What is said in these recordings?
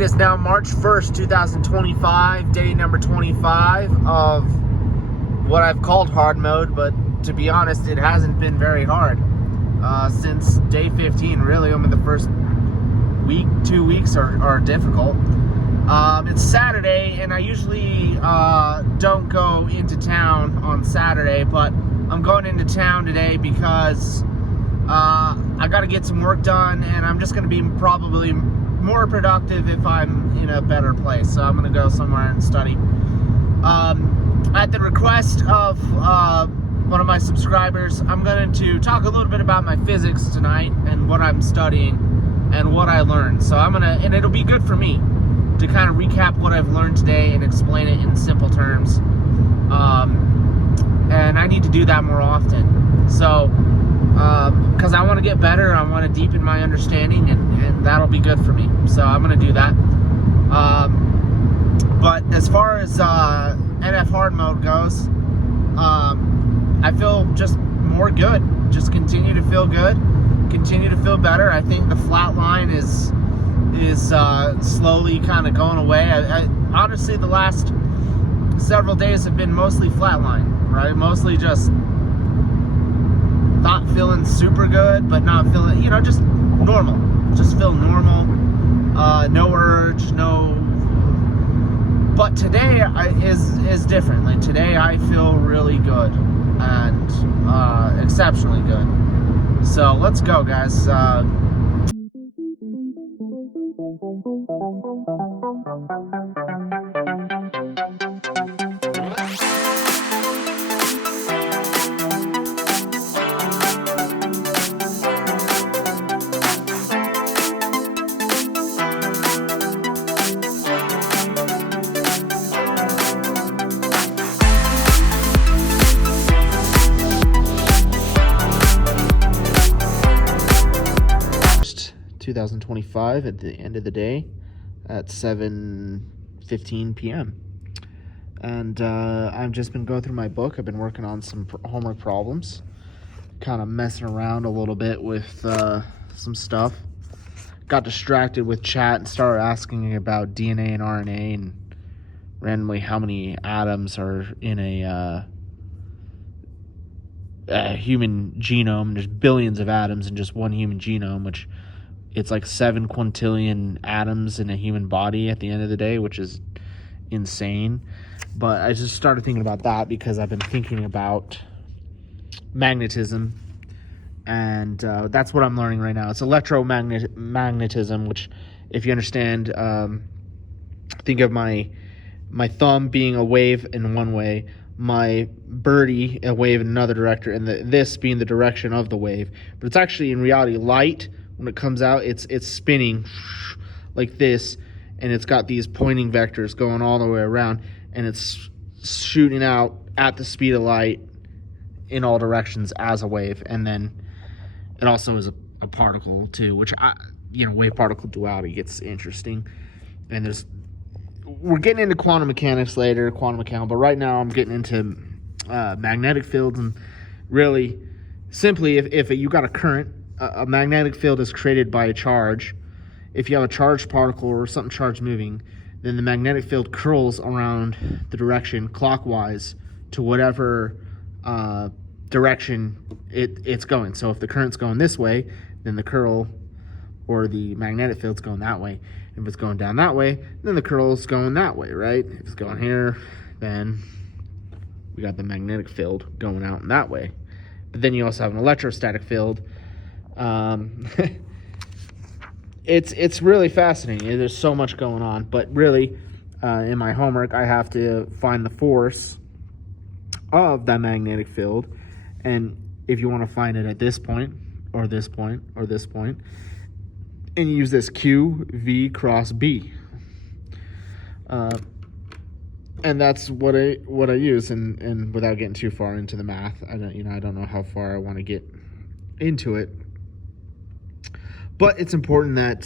It is now March 1st, 2025, day number 25 of what I've called hard mode, but to be honest, it hasn't been very hard since day 15. Really, only the first week, 2 weeks are difficult. It's Saturday, and I usually don't go into town on Saturday, but I'm going into town today because I got to get some work done, and I'm just going to be probably more productive if I'm in a better place. So I'm going to go somewhere and study. At the request of one of my subscribers, I'm going to talk a little bit about my physics tonight and what I'm studying and what I learned. So and it'll be good for me to kind of recap what I've learned today and explain it in simple terms. And I need to do that more often. So, because I want to get better, I want to deepen my understanding, and that'll be good for me. So I'm going to do that. But as far as NF hard mode goes, I feel just more good. Just continue to feel good. Continue to feel better. I think the flat line is slowly kind of going away. I honestly, the last several days have been mostly flatline, right? Mostly just not feeling super good, but not feeling, just normal. Just feel normal. No urge, no. But today is different. Like today, I feel really good and exceptionally good. So let's go, guys. ...2025 at the end of the day at 7:15 p.m. And I've just been going through my book. I've been working on some homework problems, kind of messing around a little bit with some stuff. Got distracted with chat and started asking about DNA and RNA and randomly how many atoms are in a human genome. There's billions of atoms in just one human genome, which it's like 7 quintillion atoms in a human body at the end of the day, which is insane. But I just started thinking about that because I've been thinking about magnetism, and that's what I'm learning right now. It's electromagnetism, which, if you understand, think of my thumb being a wave in one way, my birdie a wave in another direction, and this being the direction of the wave. But it's actually, in reality, light. When it comes out, it's spinning like this, and it's got these pointing vectors going all the way around, and it's shooting out at the speed of light in all directions as a wave. And then it also is a particle too, which wave particle duality gets interesting. And we're getting into quantum mechanics later, but right now I'm getting into magnetic fields. And really simply, if you got a current, a magnetic field is created by a charge. If you have a charged particle or something charged moving, then the magnetic field curls around the direction clockwise to whatever direction it's going. So if the current's going this way, then the curl or the magnetic field's going that way. If it's going down that way, then the curl's going that way, right? If it's going here, then we got the magnetic field going out in that way. But then you also have an electrostatic field. It's really fascinating. There's so much going on, but really, in my homework, I have to find the force of that magnetic field, and if you want to find it at this point, or this point, or this point, and you use this Q, V cross B, and that's what I use, and without getting too far into the math, I don't know how far I want to get into it. But it's important that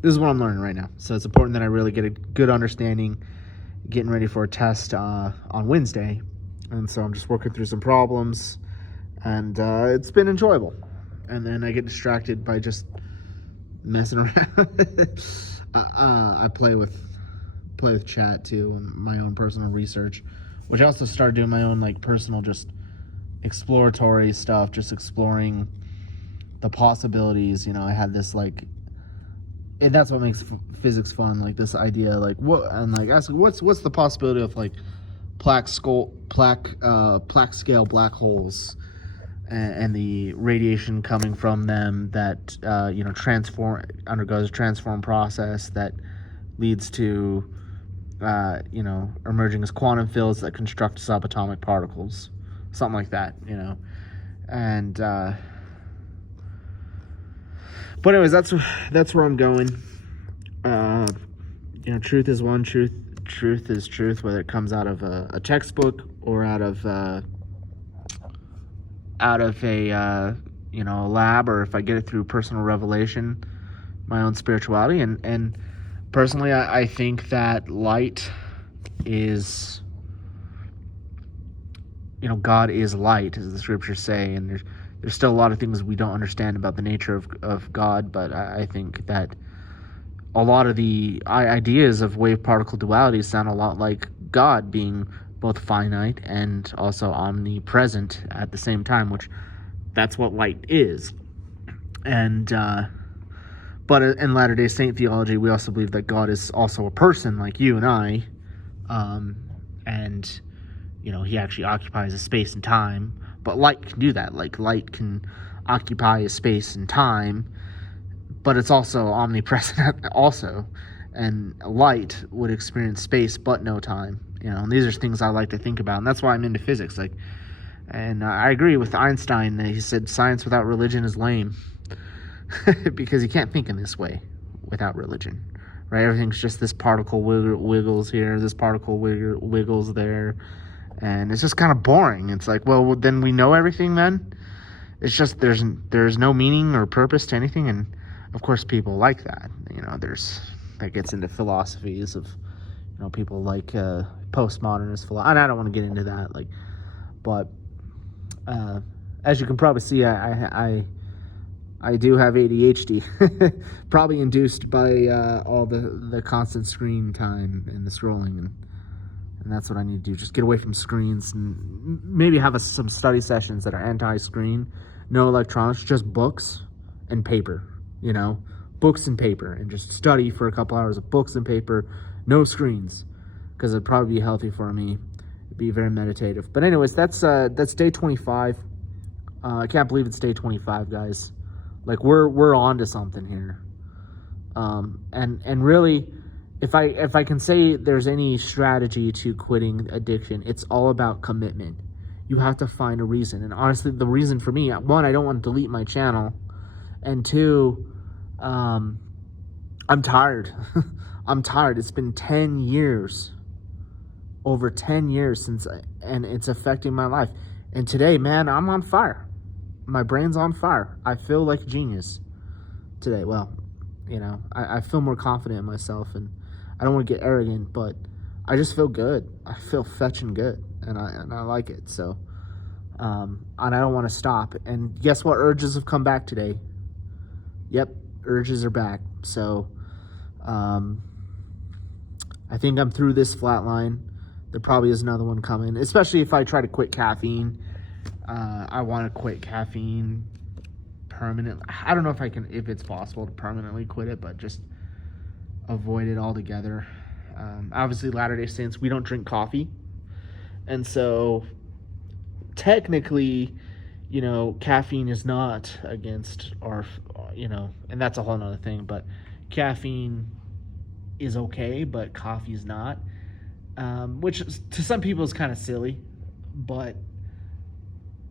this is what I'm learning right now. So it's important that I really get a good understanding, getting ready for a test on Wednesday. And so I'm just working through some problems, and it's been enjoyable. And then I get distracted by just messing around. I play with chat too, my own personal research, which I also started doing my own like personal just exploratory stuff, just exploring the possibilities. You know, I had this like, and that's what makes physics fun, like this idea, like what, and like asking what's the possibility of like plaque scale black holes, and the radiation coming from them that you know, undergoes a transform process that leads to you know, emerging as quantum fields that construct subatomic particles, something like that, you know. And but anyways, that's where I'm going. You know, truth is one, truth is truth, whether it comes out of a textbook or out of a you know, a lab, or if I get it through personal revelation, my own spirituality. And personally, I think that light is, you know, God is light, as the scriptures say, and there's still a lot of things we don't understand about the nature of God, but I think that a lot of the ideas of wave-particle duality sound a lot like God being both finite and also omnipresent at the same time, which that's what light is. And but in Latter-day Saint theology, we also believe that God is also a person like you and I, and you know, he actually occupies a space and time. But light can do that. Like light can occupy a space and time, but it's also omnipresent also. And light would experience space but no time. You know, and these are things I like to think about, and that's why I'm into physics. Like, and I agree with Einstein that he said science without religion is lame, because you can't think in this way without religion, right? Everything's just this particle wiggles here, this particle wiggles there, and it's just kind of boring. It's like, well, then we know everything then? It's just there's no meaning or purpose to anything, and of course people like that. You know, that gets into philosophies of, you know, people like postmodernist philosophy, and I don't want to get into that, like, but as you can probably see, I do have ADHD, probably induced by all the constant screen time and the scrolling, and that's what I need to do. Just get away from screens and maybe have some study sessions that are anti-screen, no electronics, just books and paper, you know, books and paper, and just study for a couple hours of books and paper, no screens, because it'd probably be healthy for me. It'd be very meditative. But anyways, that's day 25. I can't believe it's day 25, guys. Like, we're on to something here. And really, if I can say there's any strategy to quitting addiction, it's all about commitment. You have to find a reason. And honestly, the reason for me, one, I don't want to delete my channel, and two, I'm tired. I'm tired. It's been 10 years, over 10 years since, and it's affecting my life. And today, man, I'm on fire. My brain's on fire. I feel like a genius today. Well, you know, I feel more confident in myself, and I don't want to get arrogant, but I just feel good. I feel fetching good, and I like it. So, and I don't want to stop. And guess what? Urges have come back today. Yep, urges are back. So, I think I'm through this flat line. There probably is another one coming, especially if I try to quit caffeine. I want to quit caffeine permanently. I don't know if it's possible to permanently quit it, but just avoid it altogether. Obviously, Latter-day Saints, we don't drink coffee, and so technically, you know, caffeine is not against our, you know, and that's a whole nother thing, but caffeine is okay, but coffee is not, which to some people is kind of silly, but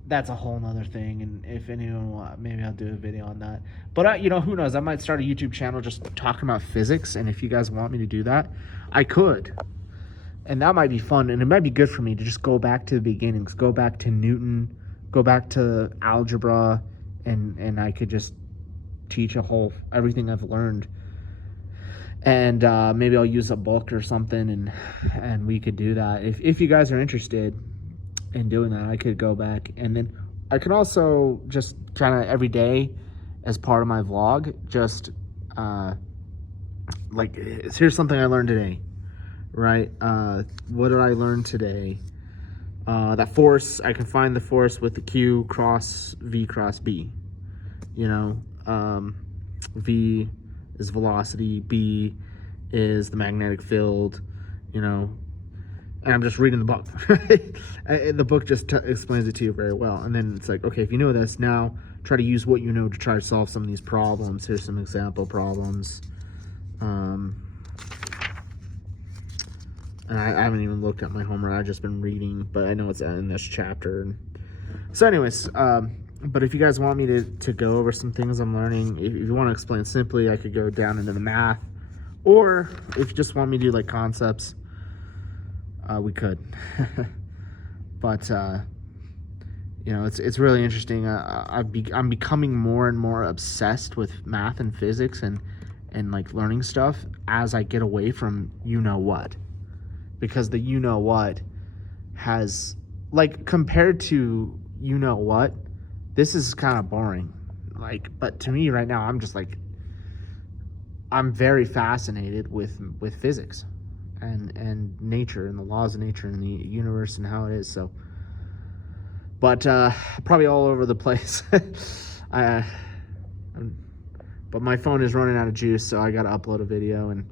that's a whole nother thing. And if anyone wants, maybe I'll do a video on that. But you know, who knows? I might start a YouTube channel just talking about physics, and if you guys want me to do that, I could. And that might be fun, and it might be good for me to just go back to the beginnings, go back to Newton, go back to algebra, and I could just teach everything I've learned. And maybe I'll use a book or something, and we could do that. If you guys are interested in doing that, I could go back, and then I could also just kind of every day as part of my vlog just like, here's something I learned today, right? What did I learn today? That force, I can find the force with the Q cross V cross B. You know, V is velocity, B is the magnetic field, you know, and I'm just reading the book. The book just explains it to you very well. And then it's like, okay, if you know this, now try to use what you know to try to solve some of these problems. Here's some example problems. And I haven't even looked at my homework. I've just been reading, but I know it's in this chapter. So anyways, but if you guys want me to go over some things I'm learning, if you want to explain simply, I could go down into the math. Or if you just want me to do like concepts, we could. But, you know, it's really interesting. I'm becoming more and more obsessed with math and physics and like learning stuff as I get away from you-know-what. Because the you-know-what has, like, compared to you-know-what, this is kind of boring. Like, but to me right now, I'm just like, I'm very fascinated with physics and nature and the laws of nature and the universe and how it is. So, but probably all over the place. But my phone is running out of juice, so I got to upload a video and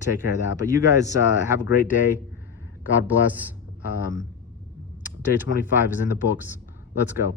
take care of that. But you guys have a great day. God bless. Day 25 is in the books. Let's go.